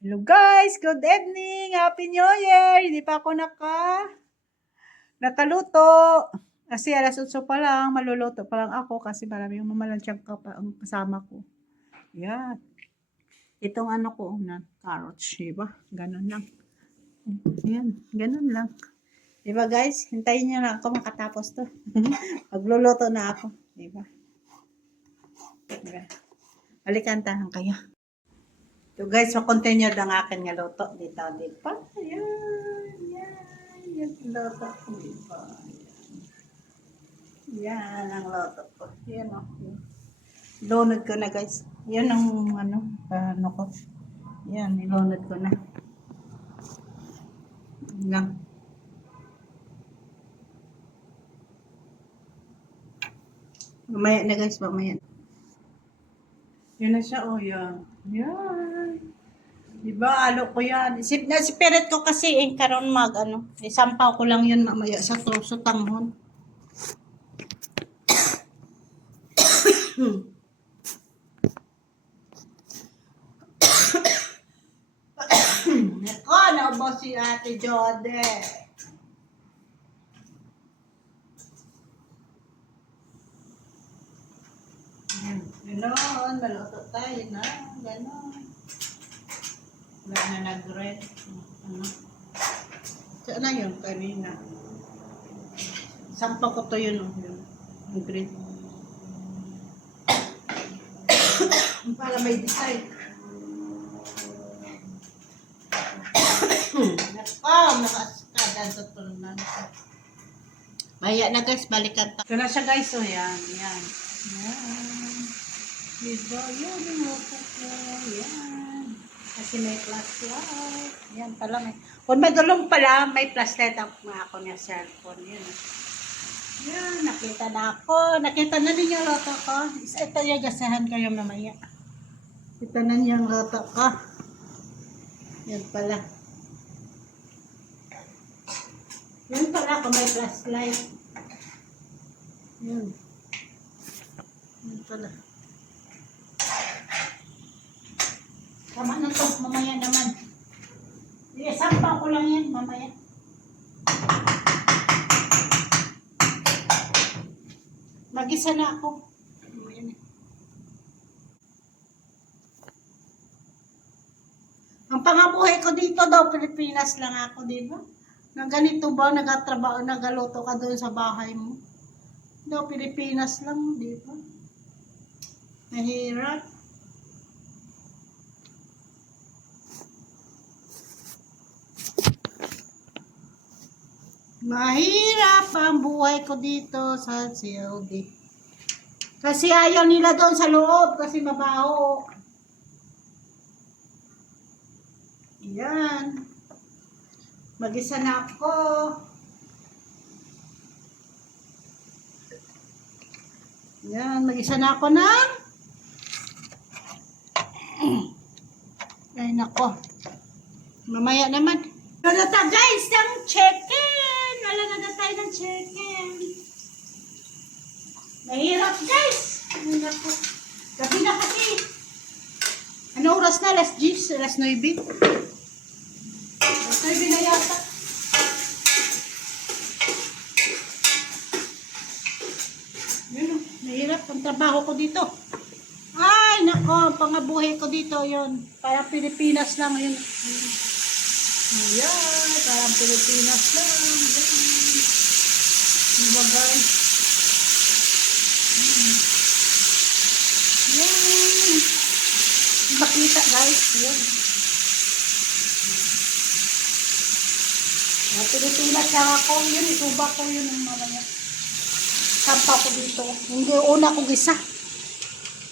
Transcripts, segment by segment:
Hello guys, good evening, happy new year. Hindi pa ako nakaluto. Kasi alas 8 pa lang, maluluto pa lang ako kasi marami yung mamalansyang ang kasama ko. Yan. Itong ano ko na carrots, diba? Ganun lang. Yan, ganun lang. Diba guys? Hintayin niyo na ako makatapos to. Magluluto na ako. Diba? Diba? Alikantahan kayo. So guys, so continue ang akin nga luto. Dito. Ayan. Yan ang luto ko. Diba? Yan ang luto ko. Yan o. Ilunod ko na guys. Yan ang ano ko. Yan, ilunod ko na. Yan. Mamaya na guys, mamaya. Yan na siya, oh, yan. Yan. Diba, alo ko yan. Spirit ko kasi, karon isampaw ko lang yun mamaya sa tanghon. Ako, naubos si Ate Jode. Ganon, maluto tayo na. Ganon. Wala na nag-red. Saan na yun kanina? Sampa ko to yun. Yung green. Para may design. Nakakaskada sa tunan. Maya na guys, balikan tayo. Ito na siya guys, oh yan. Yan. Diba, yan yung luto ko. Yan. Kasi may flashlight. Yan pala may. Kung may gulong pala, may flashlight ako niya cellphone. Yan. Yan, nakita na ako. Nakita na ninyo yung luto ko. Ito yung gasahan kayo mamaya. Kita na niyo yung luto ko. Yan pala. Yan pala kung may flashlight. Yan. Yan pala. Tama na to, mamaya naman. Sampang ko lang yan, mamaya. Mag-isa na ako. Ang pangabuhay ko dito daw, Pilipinas lang ako, di ba? Na ganito ba, nagatrabaho, nagaluto ka doon sa bahay mo? Daw, Pilipinas lang, di ba? Mahirap. Mahirap ang buhay ko dito sa Saudi. Kasi ayaw nila doon sa loob kasi mabaho. Yan. Mag-isa na ako. Yan, mag-isa na ako ng ay nako. Mamaya naman. Wala na guys ng chicken. Wala na tayo ng chicken. Mahirap guys. Ay nako. Gabi na kasi. Ano oras na? Alas 10? Alas 9? Alas 9 na yata. Yun o. Mahirap ang trabaho ko dito. Ay, nako, pangabuhay ko dito yun. Parang Pilipinas lang yun. Ayan, parang Pilipinas lang. Diba guys? Ayan. Makita guys. Ayan. Pilipinas lang ako. Yun, ituba ko yun ang mamaya. Sampa ko dito. Hindi, una ko gisa.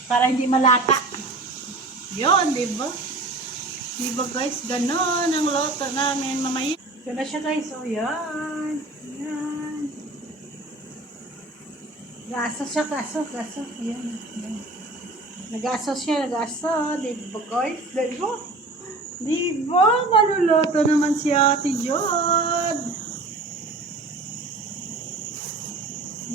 Para hindi malata. Yun, diba? Diba guys? Ganon ang loto namin mamaya. Ito na siya guys. O yan. Yan. Gaso siya. Gaso. Yan. Nagaso siya. Diba guys? Diba? Maluluto naman si Ate Jod.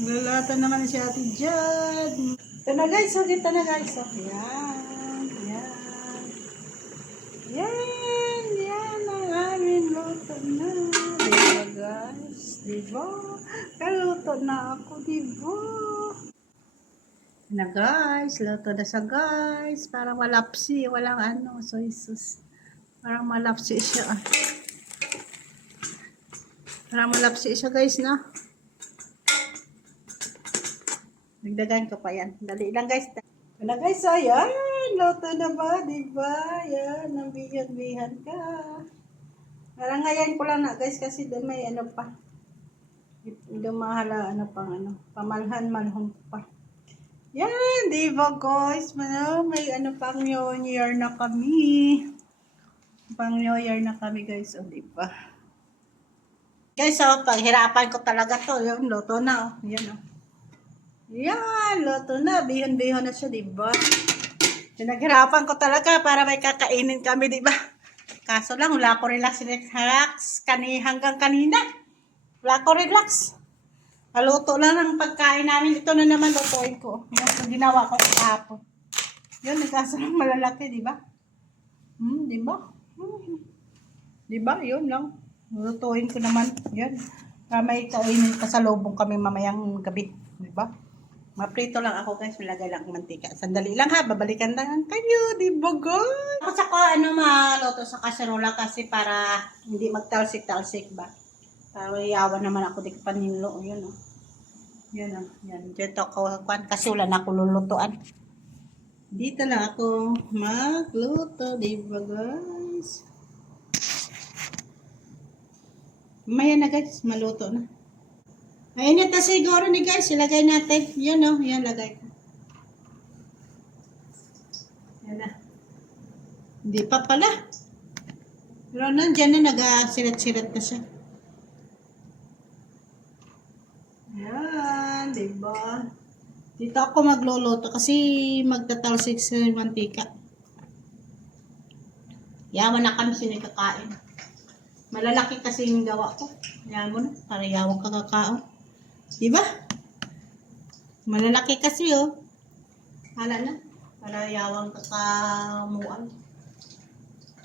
Maluluto naman si Ate Jod. Ito na guys, dito na guys. Yan. Yan. Yan. Diba? Kaluto na ako, diba? Na guys, luto na sa guys. Parang malapsi, walang ano, soy sauce. Parang malapsi siya. Parang malapsi siya guys, na. Nagdagan ko pa yan. Dali lang guys. Wala guys, ayan. Luto na ba? Diba? Yan, nabihan-bihan ka. Parang ngayon ko lang na guys kasi doon may ano pa. Doon mahala ano pang ano. Pamalhan-malhon pa. Yan, diba guys? May ano pang New Year na kami. Pang New Year na kami guys. O diba? Guys, so paghirapan ko talaga to. Yung luto na. Oh. Yan o. Oh. Yan, luto na. Bihon-bihon na siya, diba? Pinaghirapan ko talaga para may kakainin kami, diba? Kaso lang, wala ko relax hanggang kanina. Wala ko relax. Naluto lang ng pagkain namin. Ito na naman lutuin ko. Yung ginawa ko kahapon. Yun, kaso lang malalaki, diba? Diba? Diba? Yun lang. Lutuin ko naman. Yan. Para may kainin pasalubong kami mamayang gabi. Diba? Maprito lang ako guys, malagay lang mantika. Sandali lang ha, babalikan lang kayo, di ba guys? Ako sa ko, maluto sa kaserola kasi para hindi magtalsik-talsik ba. Para yawan naman ako di paninlo, yun o. Yun o, yan. Dito ako, kasi wala na ako lulutuan. Dito lang ako magluto, di ba guys? Maya na guys, maluto na. Ayun ito siguro ni guys, ilagay natin. Yan o, yan lagay ko. Yan na. Hindi pa pala. Pero nandyan na nag-sirat-sirat na siya. Yan, diba? Dito ako magluluto kasi magtatalsik sa mantika. Yaman na kami sinikakain. Malalaki kasi yung gawa ko. Yaman na, para yawang kakakaon. Diba? Malalaki kasi oh. Hala na. Para yawang kakamuan.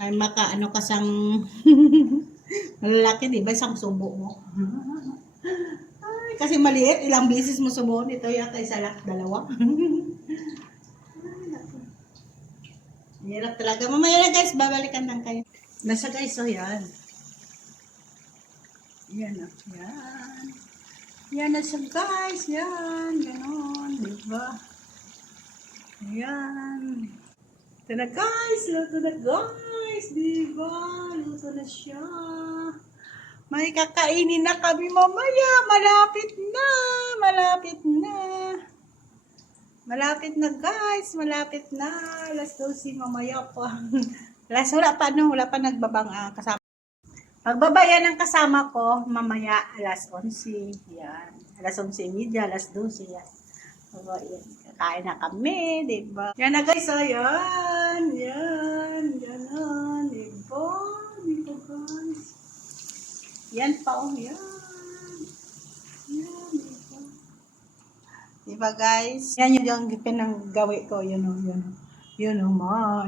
Ay makaano kasang malalaki, diba? Isang subo mo. Ay, kasi maliit. Ilang beses mo subuon. Ito yata isa lang. Dalawa. Hirap talaga. Mamaya na guys. Babalikan lang kayo. Nasa guys. So yan. Yan o. Yan. Yan na siya guys. Yan. Ganon. Diba? Yan. Ito na guys. Luto na guys. Diba? Luto na siya. May kakainin na kami mamaya. Malapit na. Malapit na. Malapit na guys. Malapit na. Alas 12 mamaya pa. Wala pa no. Wala pa nagbabang kasama. Magbabayan ng kasama ko mamaya alas 11. Yan. Alas 11:30, alas 12. Yan. So, yan. Kakain na kami, diba? Yan na guys, so yan. Yan. Ganon, diba? Diba guys? Yan pa, oh, yan. Yan, diba? Diba guys? Yan yung pinanggawi ko, yun o, yun o. Yun o,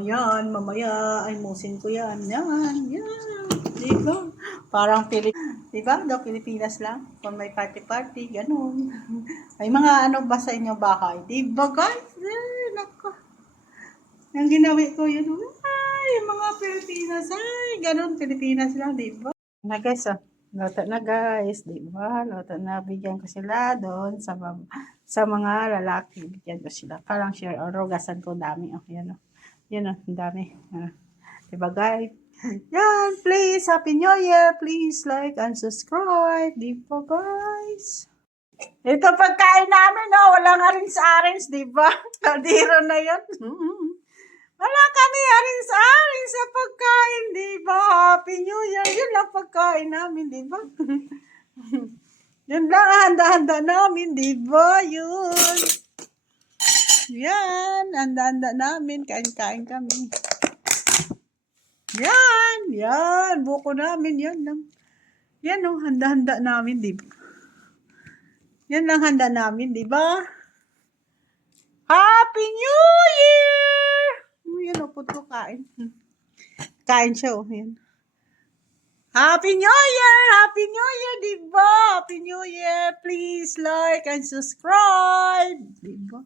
yan, mamaya, ay musin ko yan. Yan, yan. Diba? Parang diba? Daw Pilipinas lang. Kung may party-party, ganun. May mga ano ba sa inyo bahay? Diba guys? Nako. Yung ginawi ko yun. Ay, mga Pilipinas. Ay, ganun. Pilipinas lang, diba? Na guys, oh. Luto na guys. Diba? Luto na. Bigyan ko sila doon sa mga lalaki. Bigyan ko sila. Parang share or rogasan ko dami. Oh, yan oh. Yan oh, dami. Diba guys? Yan, please, Happy New Year. Please like and subscribe. Diba, guys? Ito pagkain namin, no? Walang arins-arins, diba? Kaldero na yan. Wala kami arins-arins sa pagkain, diba? Happy New Year. Yun lang pagkain namin, diba? Yun lang, handa-handa namin, diba? Yun. Yan, handa-handa namin. Kain-kain kami. Yan, yan, buko namin, yan lang. Yan oh, handa-handa namin, di ba? Yan lang handa namin, di ba? Happy New Year! Yan oh, puto kain. Kain siya oh, yan. Happy New Year! Happy New Year, di ba? Happy New Year! Please like and subscribe! Diba?